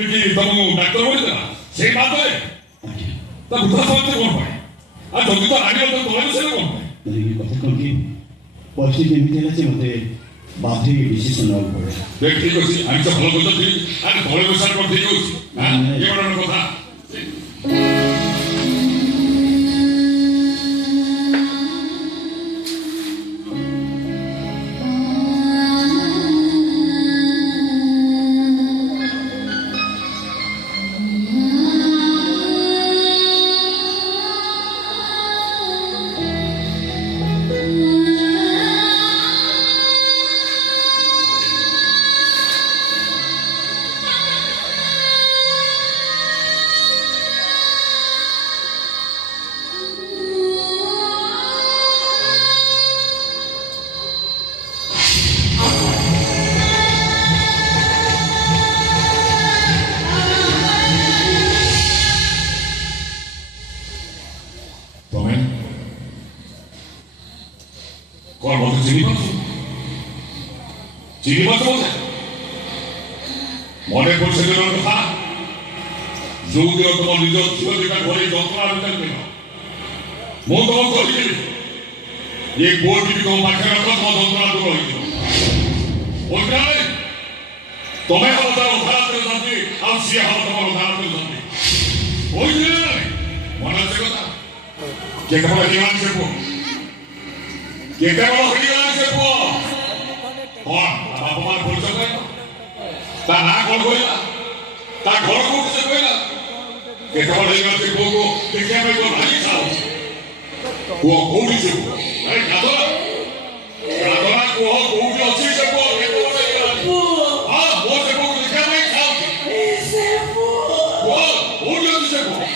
ତମକୁ ଡାକ୍ତର ପଢିଥିଲା ସେଇ ବାଦରେ ତା ବୁଦ୍ଧ ସମସ୍ତେ କଣ ପାଇଁ ଆଉ ଯଦି ତ ରାଗିବ ତ ତଳେ ସେ କଣ ପାଇଁ କଥା କଣ କି ପରିସ୍ଥିତି ଏମିତି ହେଲା ଯେ ମତେ ବାଧ୍ୟ ଡିସିସନ ନେବାକୁ ପଡେ। ଦେଖ ଠିକ ଅଛି ଆମେ ତ ଭଲ କଥା ଠିକ ଆରେ ତଳେ ବସାର କଣ ଠିକ ଅଛି ଏ ବଡ଼ କଥା মনে পড়ছে কথা যৌদিও তোমার নিজ ছিল যেটা ঘরে যন্ত্রণা ভিতরে পেল ମୁଁ ତମକୁ କହିଥିଲି ଏ ବୋର୍ଡ ବି ତମ ପାଖରେ ରଖ ତମ ଯନ୍ତ୍ରଣା ଦୂର ହେଇଯିବ ବୁଝିଲେ ତମେ ହବ ତାର ଅଧାରାତ୍ରି ଯାନ୍ତି ଆଉ ସିଏ ହବ ତମର ଅଧାରାତ୍ରି ଯାନ୍ତି ବୁଝିଲେ ମନେ ଅଛି କଥା କେତେବେଳେ ହେଇଗଲାଣି ସେ ପୁଅ କେତେବେଳେ ହେଇଗଲାଣି ସେ ପୁଅ କଣ ବାପା ମା ପରିଚୟ କହିଲ ତା ନାଁ କଣ କହିଲା ତା ଘର କୋଉଠି ସେ କହିଲା କେତେବେଳେ ହେଇଗଲା ସେ ପୁଅକୁ ଦେଖିବା ପାଇଁ କଣ ଭାରି ଇଚ୍ଛା ହଉଛି ପୁଅ କୋଉଠି ସେ ପୁଅ ଗାଧରା କୁହ କୋଉଠି ଅଛି ସେ ପୁଅ କେତେବେଳେ ହେଇଗଲା ହଁ ମୋ ସେ ପୁଅକୁ ଦେଖିବା ପାଇଁ ଇଚ୍ଛା ହଉଛି କୁହ କୋଉଠି ଅଛି ସେ ପୁଅ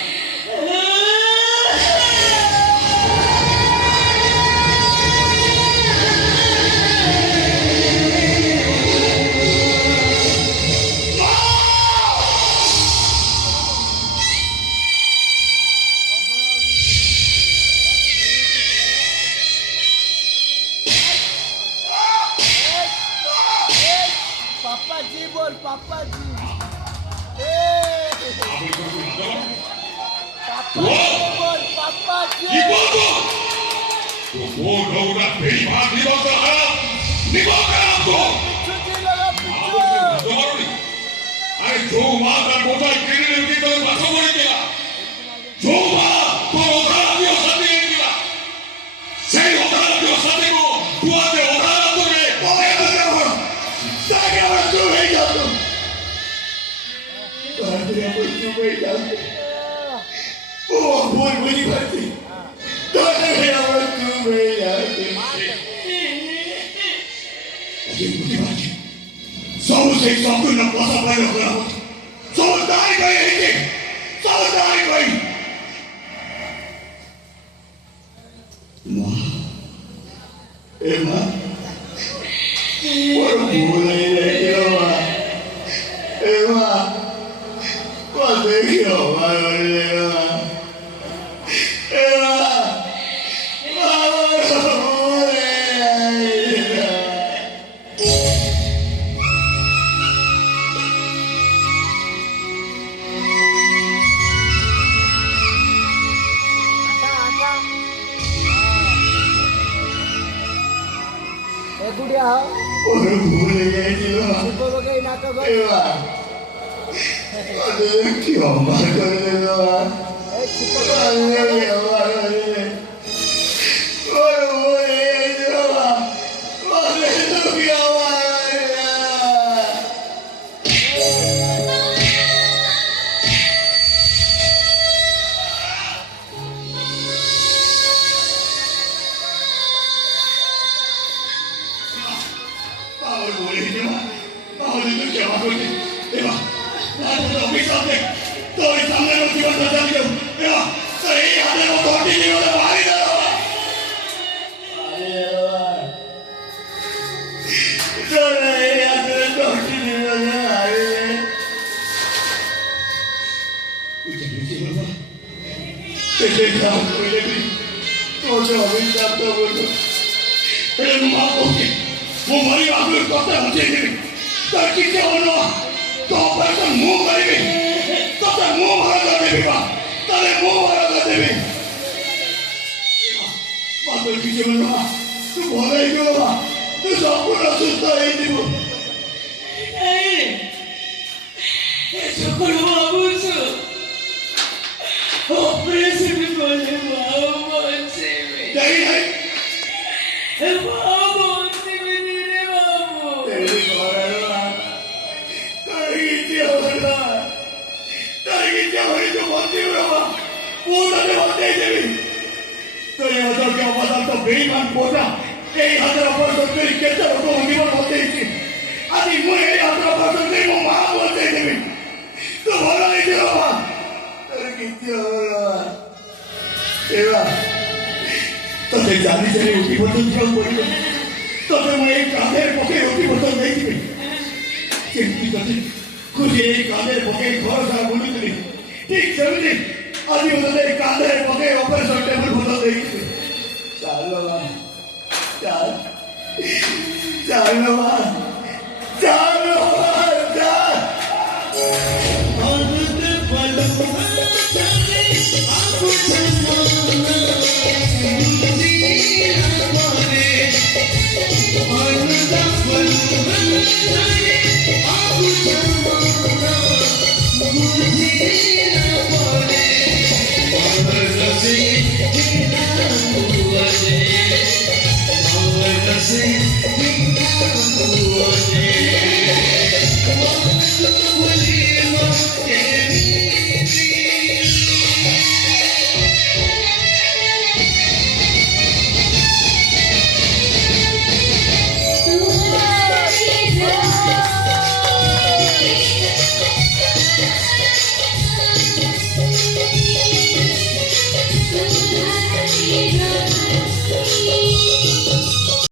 ମୁଁ ମରିବା ଆଗରୁ କଥା ବୁଝେଇଦେବି ତାର କିଛି ହବ ତ ଅପରେସନ ମୁଁ କରିବି যখন ভাবছো অপারেশন করলে বাবা বাঁচবে नहीं नहीं বাবা বাঁচবে রে বাবু तेरी घरवा तेरी जीवना तेरी जीवन जो मरती हुआ वो तने मरते देवी तेरे मतलब क्या मतलब तो बेईमान पोता এই হাজার বছর ধরে কেটে রকম জীবন বলতেছি আমি মই এই হাজার বছর ধরে মো মা বলতে দেবি তো ভালো হয়েছে বাবা তোর কিচ্ছু হলো না এবার তোকে জানি জানি উঠি বছর জীবন করিল তোকে মই এই কাঁধের পক্ষে উঠি বছর দেখবি কিন্তু তোকে খুশি এই কাঁধের পক্ষে ভরসা বলুলি ঠিক সেমনি আমি ওদের কাঁধের পক্ষে অপারেশন টেবিল বছর দেখছি চলো বাবা चल चलो चलो Thank you.